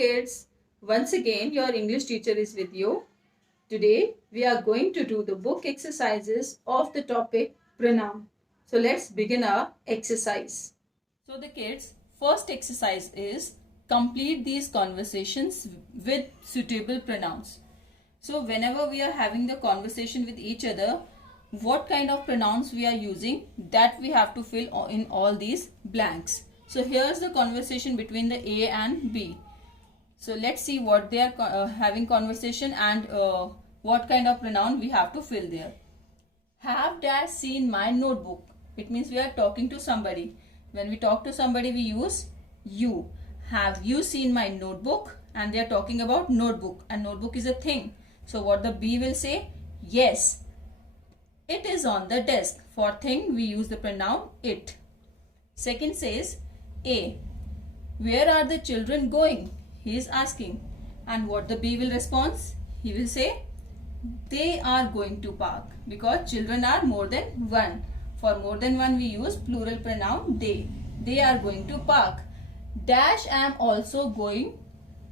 kids, once again your English teacher is with you. Today we are going to do the book exercises of the topic pronoun. So let's begin our exercise. So the kids, first exercise is complete these conversations with suitable pronouns. So whenever we are having the conversation with each other, what kind of pronouns we are using, that we have to fill in all these blanks. So here's the conversation between the A and B. So let's see what they are having conversation and what kind of pronoun we have to fill there. Have dash seen my notebook? It means we are talking to somebody. When we talk to somebody, we use you. Have you seen my notebook? And they are talking about notebook, and notebook is a thing. So what the B will say? Yes. It is on the desk. For thing, we use the pronoun it. Second says A. Where are the children going? He is asking. And what the B will respond? He will say, they are going to park, because children are more than one. For more than one, we use plural pronoun they. They are going to park. Dash am also going.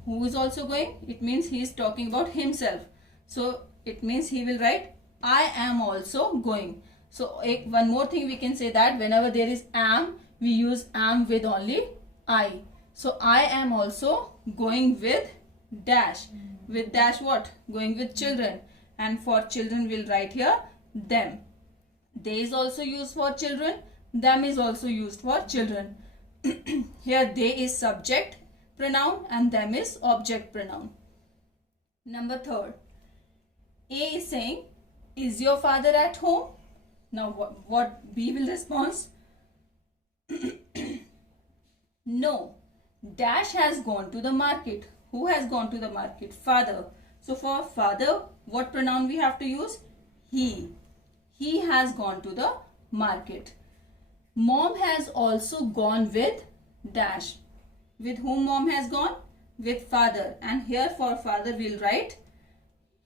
Who is also going? It means he is talking about himself. So it means he will write I am also going. So one more thing we can say, that whenever there is am, we use am with only I. So I am also going with dash. With dash what? Going with children. And for children we'll write here them. They is also used for children. Them is also used for children. Here they is subject pronoun and them is object pronoun. Number third. A is saying, is your father at home? Now what B will respond? No. Dash has gone to the market. Who has gone to the market? Father. So for father, what pronoun we have to use? He. He has gone to the market. Mom has also gone with dash. With whom mom has gone? With father. And here for father we'll write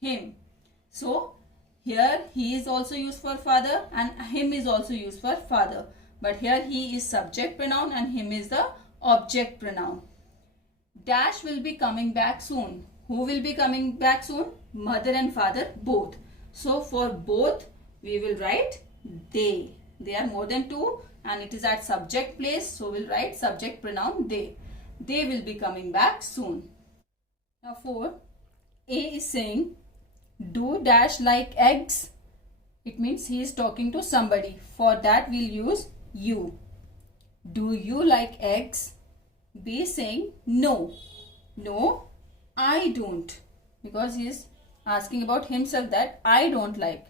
him. So here he is also used for father and him is also used for father. But here he is subject pronoun and him is the object pronoun. Dash will be coming back soon. Who will be coming back soon? Mother and father both. So for both we will write they. They are more than two and it is at subject place. So we'll write subject pronoun they. They will be coming back soon. Now 4. A is saying, do dash like eggs? It means he is talking to somebody. For that we'll use you. Do you like eggs? B is saying, no. No, I don't. Because he is asking about himself, that I don't like.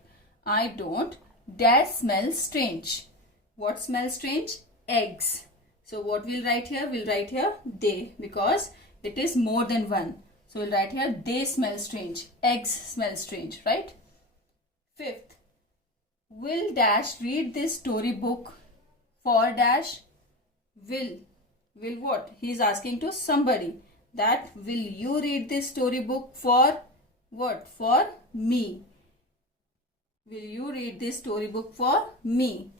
I don't. Dash smells strange. What smells strange? Eggs. So what we'll write here? We'll write here they, because it is more than one. So we'll write here they smell strange. Eggs smell strange, right? 5th. Will dash read this storybook for dash? Will what? He is asking to somebody, that will you read this storybook for what? For me. Will you read this storybook for me?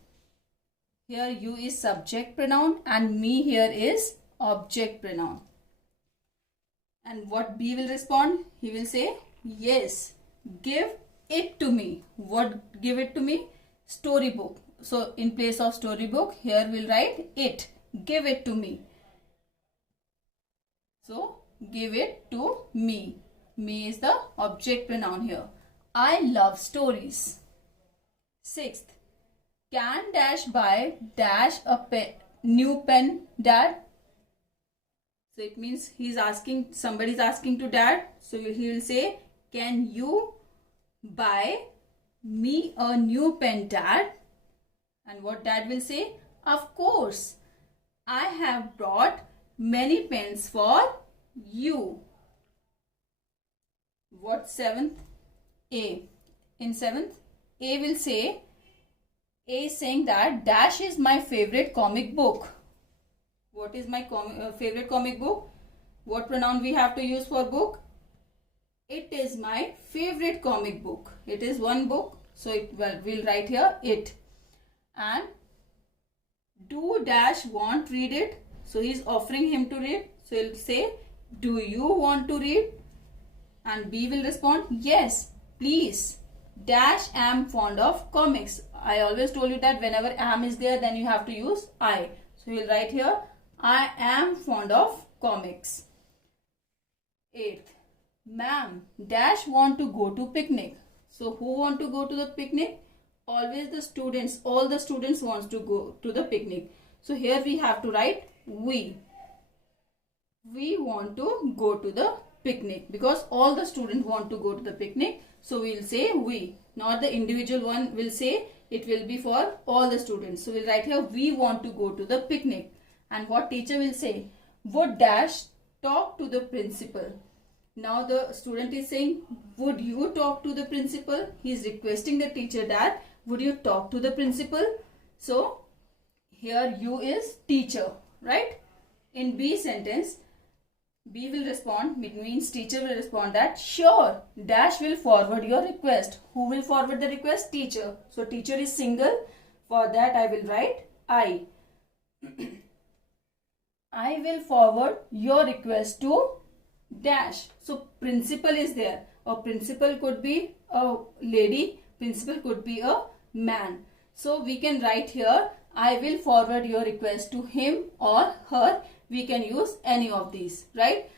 Here you is subject pronoun and me here is object pronoun. And what B will respond? He will say, yes, give it to me. What give it to me? Storybook. So in place of storybook, here we'll write it. Give it to me. So give it to me. Me is the object pronoun here. I love stories. 6th. Can dash buy dash a new pen, dad? So it means he's asking, somebody is asking to dad. So he will say, can you buy me a new pen, dad? And what dad will say? Of course. I have brought many pens for you. What 7th? A. In 7th, A will say, A is saying that dash is my favorite comic book. What is my favorite comic book? What pronoun we have to use for book? It is my favorite comic book. It is one book. So we'll write here it. And do dash want read it? So he's offering him to read. So he'll say, do you want to read? And B will respond, yes, please. Dash am fond of comics. I always told you that whenever am is there, then you have to use I. So you will write here, I am fond of comics. 8th, ma'am, dash want to go to picnic. So who want to go to the picnic? Always the students, all the students wants to go to the picnic. So here we have to write we. We want to go to the picnic because all the students want to go to the picnic. So we will say we, not the individual one will say, it will be for all the students. So we'll write here, we want to go to the picnic. And what teacher will say? Would dash talk to the principal. Now the student is saying, would you talk to the principal? He is requesting the teacher that, would you talk to the principal? So here you is teacher, right? In B sentence, B will respond, it means teacher will respond that, sure, dash will forward your request. Who will forward the request? Teacher. So teacher is single. For that I will write I. I will forward your request to dash. So principal is there. Or principal could be a lady, principal could be a man. So we can write here, I will forward your request to him or her. We can use any of these, right?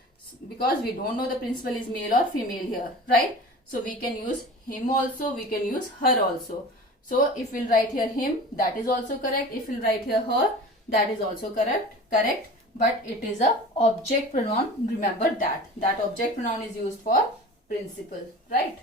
Because we don't know the principal is male or female here, right? So we can use him also, we can use her also. So if we'll write here him, that is also correct. If we'll write here her, that is also correct. But it is a object pronoun. Remember that. That object pronoun is used for principal, right?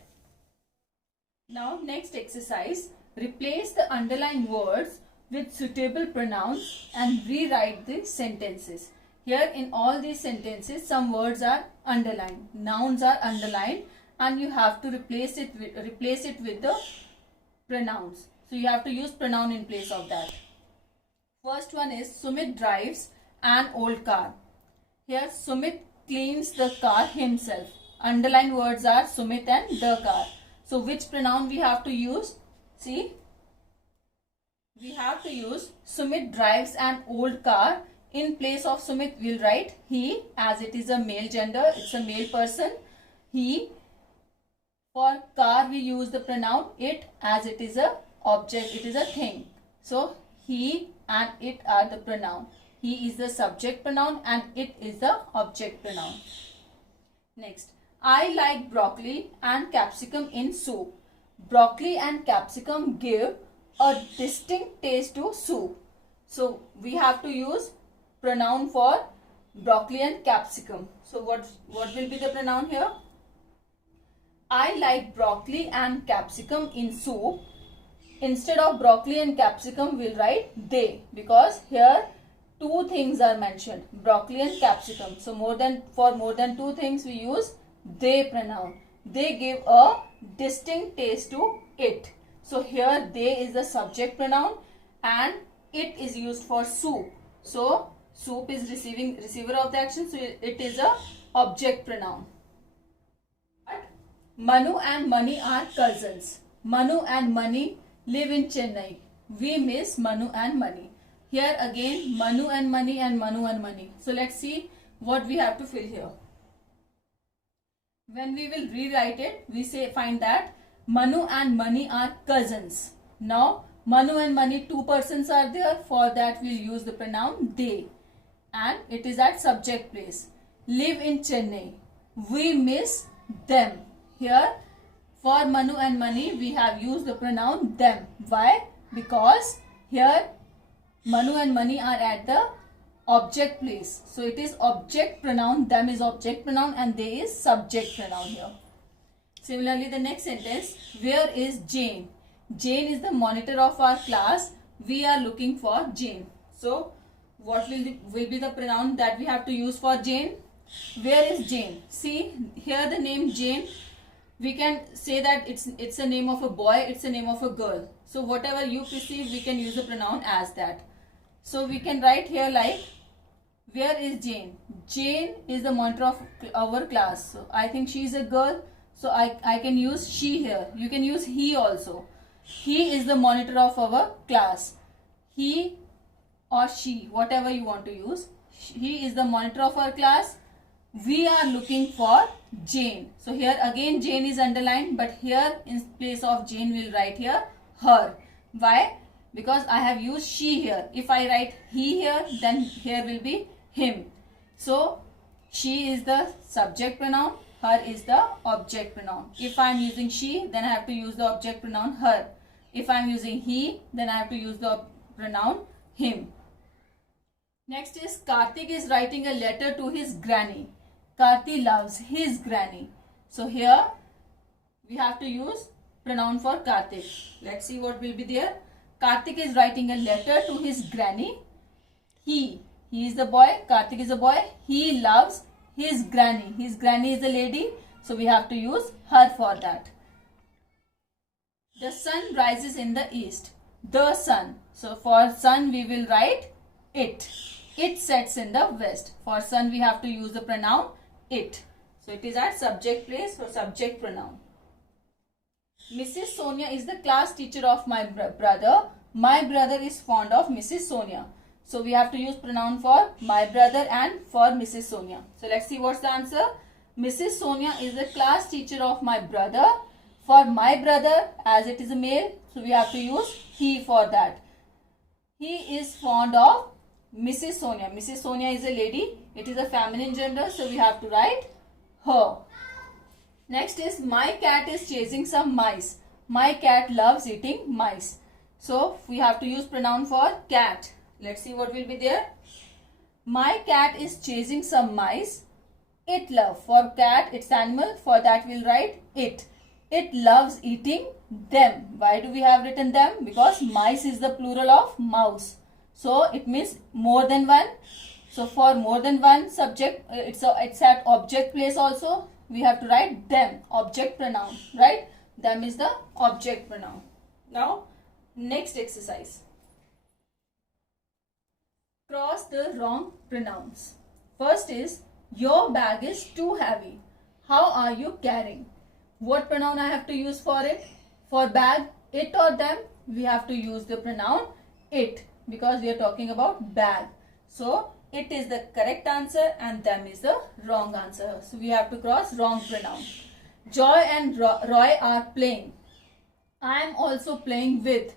Now next exercise, replace the underlined words with suitable pronouns and rewrite the sentences. Here in all these sentences, some words are underlined, nouns are underlined, and you have to replace it with the pronouns. So you have to use pronoun in place of that. First one is Sumit drives an old car. Here Sumit cleans the car himself. Underlined words are Sumit and the car. So which pronoun we have to use? See, we have to use Sumit drives an old car. In place of Sumit, we'll write he, as it is a male gender, it's a male person. He. For car, we use the pronoun it, as it is a object, it is a thing. So he and it are the pronoun. He is the subject pronoun and it is the object pronoun. Next, I like broccoli and capsicum in soup. Broccoli and capsicum give a distinct taste to soup. So we have to use pronoun for broccoli and capsicum. So what will be the pronoun here? I like broccoli and capsicum in soup. Instead of broccoli and capsicum, we'll write they, because here two things are mentioned, broccoli and capsicum. So for more than two things, we use they pronoun. They give a distinct taste to it. So here they is the subject pronoun and it is used for soup. So soup is receiver of the action, so it is a object pronoun. Manu and Mani are cousins. Manu and Mani live in Chennai. We miss Manu and Mani. Here again Manu and Mani and Manu and Mani. So let's see what we have to fill here. When we will rewrite it, we find that Manu and Mani are cousins. Now Manu and Mani, two persons are there. For that we'll use the pronoun they. And it is at subject place. Live in Chennai. We miss them. Here for Manu and Mani we have used the pronoun them. Why? Because here Manu and Mani are at the object place. So it is object pronoun. Them is object pronoun and they is subject pronoun here. Similarly, the next sentence, where is Jane? Jane is the monitor of our class. We are looking for Jane. So what will be the pronoun that we have to use for Jane? Where is Jane? See here the name Jane. We can say that it's a name of a boy, it's a name of a girl. So whatever you perceive, we can use the pronoun as that. So we can write here like, where is Jane? Jane is the monitor of our class. So I think she is a girl. So I can use she here. You can use he also. He is the monitor of our class. He or she, whatever you want to use. He is the monitor of our class. We are looking for Jane. So here again Jane is underlined, but here in place of Jane we'll write here her. Why? Because I have used she here. If I write he here, then here will be him. So she is the subject pronoun, her is the object pronoun. If I am using she, then I have to use the object pronoun her. If I am using he, then I have to use the pronoun him. Next is Karthik is writing a letter to his granny. Karthik loves his granny. So here we have to use pronoun for Karthik. Let's see what will be there. Karthik is writing a letter to his granny. He is the boy. Karthik is a boy. He loves his granny. His granny is a lady. So we have to use her for that. The sun rises in the east. The sun. So for sun we will write it. It sets in the west. For sun we have to use the pronoun it. So it is at subject place or subject pronoun. Mrs. Sonia is the class teacher of my brother. My brother is fond of Mrs. Sonia. So we have to use pronoun for my brother and for Mrs. Sonia. So let's see what's the answer. Mrs. Sonia is the class teacher of my brother. For my brother, as it is a male, so we have to use he for that. He is fond of Mrs. Sonia. Mrs. Sonia is a lady. It is a feminine gender, so we have to write her. Next is my cat is chasing some mice. My cat loves eating mice. So we have to use pronoun for cat. Let's see what will be there. My cat is chasing some mice. It loves. For cat, it's animal. For that we'll write it. It loves eating them. Why do we have written them? Because mice is the plural of mouse. So it means more than one. So for more than one subject, it's at object place also. We have to write them, object pronoun, right? Them is the object pronoun. Now, next exercise. Cross the wrong pronouns. First is, your bag is too heavy. How are you carrying? What pronoun I have to use for it? For bag, it or them, we have to use the pronoun it because we are talking about bag. So, it is the correct answer and them is the wrong answer. So, we have to cross wrong pronoun. Joy and Roy are playing. I am also playing with.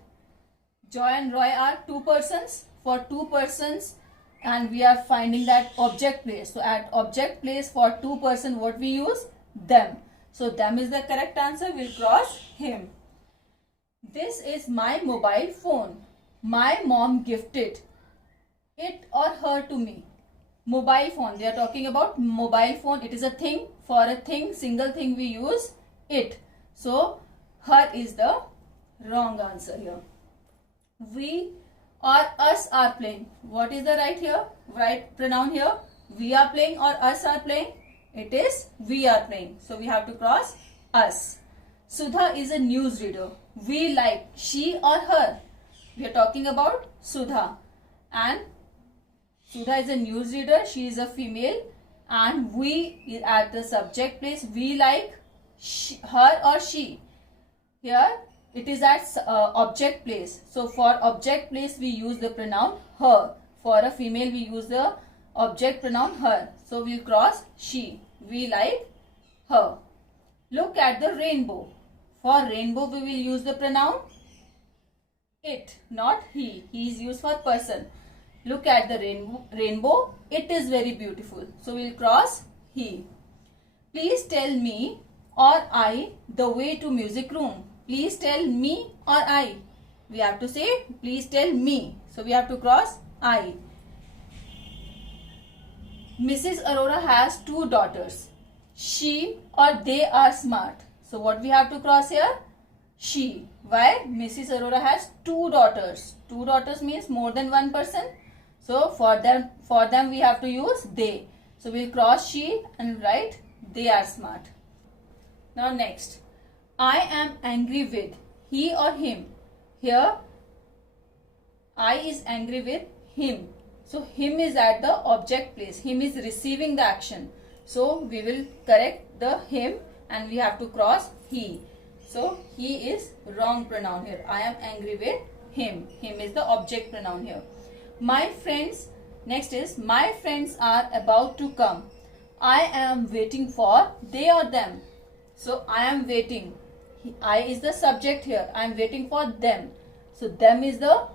Joy and Roy are two persons. For two persons and we are finding that object place. So, at object place for two person, what we use? Them. So, them is the correct answer. We'll cross him. This is my mobile phone. My mom gifted it or her to me. Mobile phone. They are talking about mobile phone. It is a thing. For a thing, single thing, we use it. So, her is the wrong answer here. We or us are playing. What is the right pronoun here? We are playing or us are playing? It is we are playing. So, we have to cross us. Sudha is a news reader. We like she or her. We are talking about Sudha. And Sudha is a news reader. She is a female. And we is at the subject place. We like her or she. Here it is at object place. So for object place we use the pronoun her. For a female we use the object pronoun her. So we'll cross she. We like her. Look at the rainbow. For rainbow we will use the pronoun it, not he. He is used for person. Look at the rainbow. It is very beautiful. So we'll cross he. Please tell me or I the way to music room. Please tell me or I. We have to say please tell me. So we have to cross I. Mrs. Arora has two daughters. She or they are smart. So what we have to cross here? She. Why? Mrs. Arora has two daughters. Two daughters means more than one person. So for them we have to use they. So we'll cross she and write they are smart. Now next. I am angry with he or him. Here I is angry with him. So him is at the object place. Him is receiving the action. So we will correct the him and we have to cross he. So he is wrong pronoun here. I am angry with him. Him is the object pronoun here. My friends, next is my friends are about to come. I am waiting for they or them. So I am waiting. I is the subject here. I am waiting for them. So them is the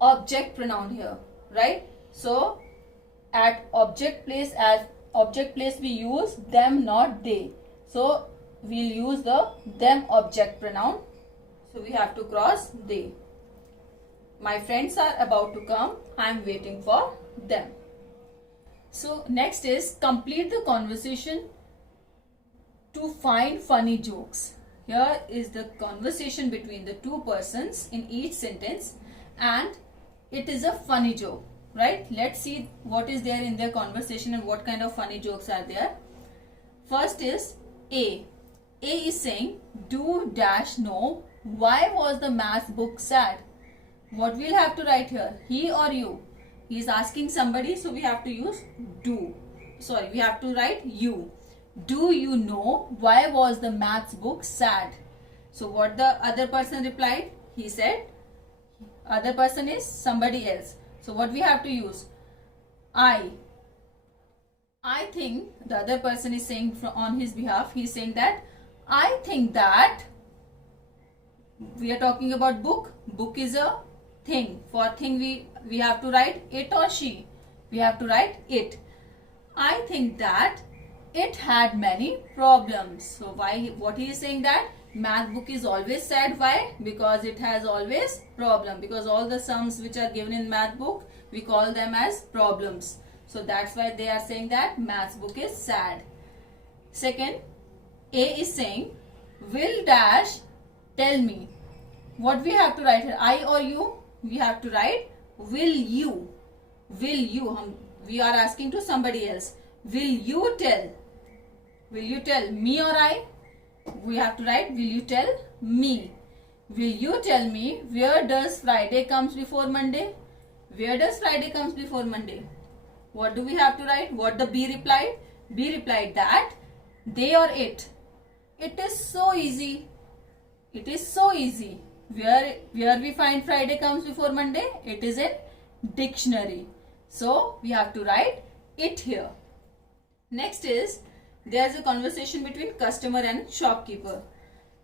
object pronoun here, right? So at object place, we use them, not they. So we'll use the them object pronoun. So we have to cross they. My friends are about to come. I am waiting for them. So next is complete the conversation to find funny jokes. Here is the conversation between the two persons in each sentence, and it is a funny joke, right? Let's see what is there in their conversation and what kind of funny jokes are there. First is A. A is saying, do dash know why was the math book sad? What we'll have to write here? He or you? He is asking somebody, so we have to use do. Sorry, we have to write you. Do you know why was the maths book sad? So what the other person replied? He said, other person is somebody else. So what we have to use? I think the other person is saying on his behalf, he is saying that I think that, we are talking about book. Book is a thing. For thing we have to write it or she. We have to write it. I think that it had many problems. So why, what he is saying that math book is always sad. Why? Because it has always problem. Because all the sums which are given in math book, we call them as problems. So that's why they are saying that math book is sad. Second, A is saying, will dash tell me. What we have to write here? I or you? We have to write will you. Will you? We are asking to somebody else. Will you tell? Will you tell me or I? We have to write will you tell me. Will you tell me where does Friday comes before Monday? Where does Friday comes before Monday? What do we have to write? What the B replied? B replied that they or it. It is so easy. It is so easy. Where we find Friday comes before Monday? It is in dictionary. So we have to write it here. Next is, there is a conversation between customer and shopkeeper.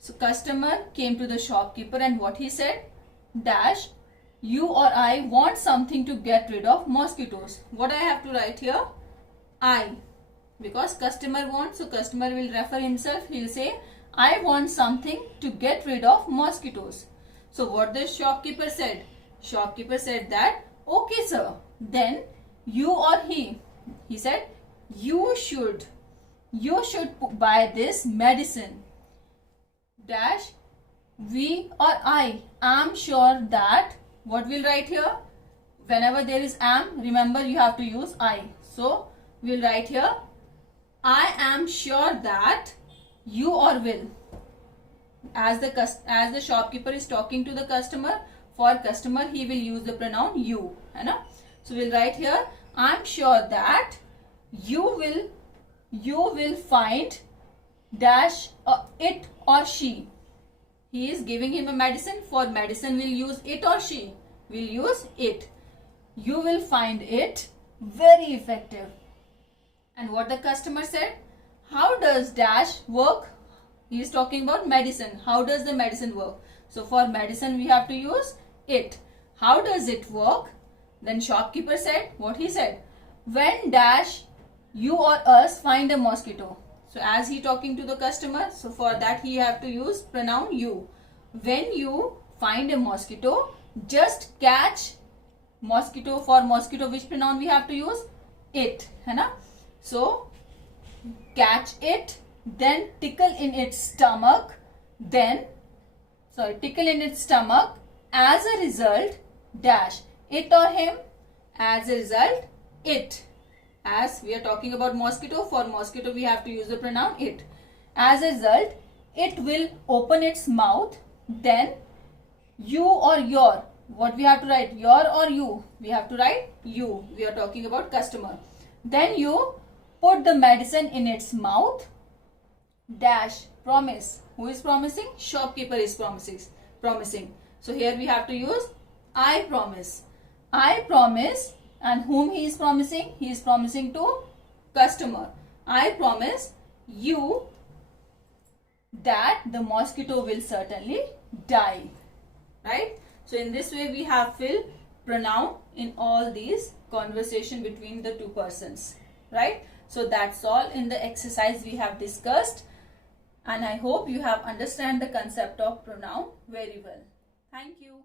So customer came to the shopkeeper and what he said? Dash, you or I want something to get rid of mosquitoes. What I have to write here? I. Because customer wants, so customer will refer himself. He will say, I want something to get rid of mosquitoes. So what the shopkeeper said? Shopkeeper said that, okay sir, then you or he said, you should buy this medicine. Dash, we or I am sure that, what we'll write here? Whenever there is am, remember you have to use I. So we'll write here, I am sure that you or will. As the shopkeeper is talking to the customer, for customer he will use the pronoun you. So we'll write here, I'm sure that you will find dash it or she. He is giving him a medicine. For medicine we'll use it or she. We'll use it. You will find it very effective. And what the customer said? How does dash work? He is talking about medicine. How does the medicine work? So for medicine we have to use it. How does it work? Then shopkeeper said, what he said? When dash you or us find a mosquito. So as he talking to the customer, so for that he have to use pronoun you. When you find a mosquito, just catch mosquito. For mosquito, which pronoun we have to use? It. So catch it, then tickle in its stomach, tickle in its stomach, as a result dash it or him, as a result it. As we are talking about mosquito, for mosquito we have to use the pronoun it. As a result, it will open its mouth, then you or your. What we have to write? Your or you? We have to write you. We are talking about customer. Then you put the medicine in its mouth, dash promise. Who is promising? Shopkeeper is promising. So here we have to use I promise. I promise. And whom he is promising? He is promising to customer. I promise you that the mosquito will certainly die. Right? So in this way we have filled pronoun in all these conversation between the two persons. Right? So that's all in the exercise we have discussed, and I hope you have understand the concept of pronoun very well. Thank you.